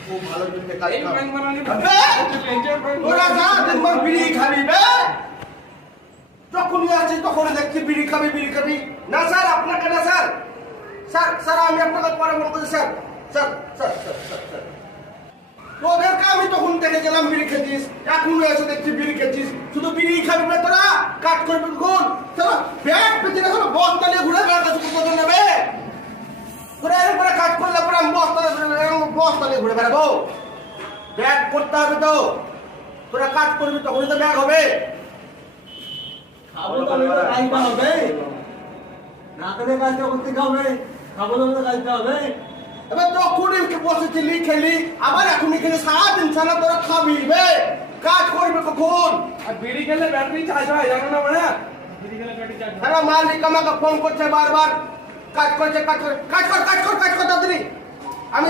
খুব ভালো দিনে কাজ এই ব্যাংক বানানি ওরা যা দিনভর বিড়ি খাবি বে যখনই আসছিস তখনই দেখছি বিড়ি খাবি না স্যার আপনাকে না স্যার স্যার স্যার আমি আপনাকে পরে ফোন করছি sir sir sir sir sir sir তোদেরকে আমি তখন দেখে গেলাম বিড়ি খেতিস এখন এসে দেখছি বিড়ি খেতিস শুধু বিড়ি খাবি না তোরা কাজ করবি কোন তোরা ব্যাগ পেছনে কোনো বস্তা নিয়ে ঘুরে বেড়াতে শুরু করে নেবে তোরা এর উপরে কাজ করলে পরে আমি বস্তা নিয়ে ঘুরে বেড়াবো ব্যাগ করতে হবে তো তোরা কাজ করবি তখনই তো ব্যাগ হবে খাবো তো কাজটা হবে না করে কাজটা করতে হবে খাবো তো কাজটা হবে এবার তখনই বসেছিলি খেলি আবার এখন এখানে সারাদিন সারা তোরা খাবি বে কাজ করবি কখন আর বিড়ি খেলে ব্যাটারি চার্জ হয় জানো না মানে বিড়ি খেলে ব্যাটারি চার্জ হয় সারা মালিক আমাকে ফোন করছে বারবার কাজ করছে কাজ কর তাড়াতাড়ি আমি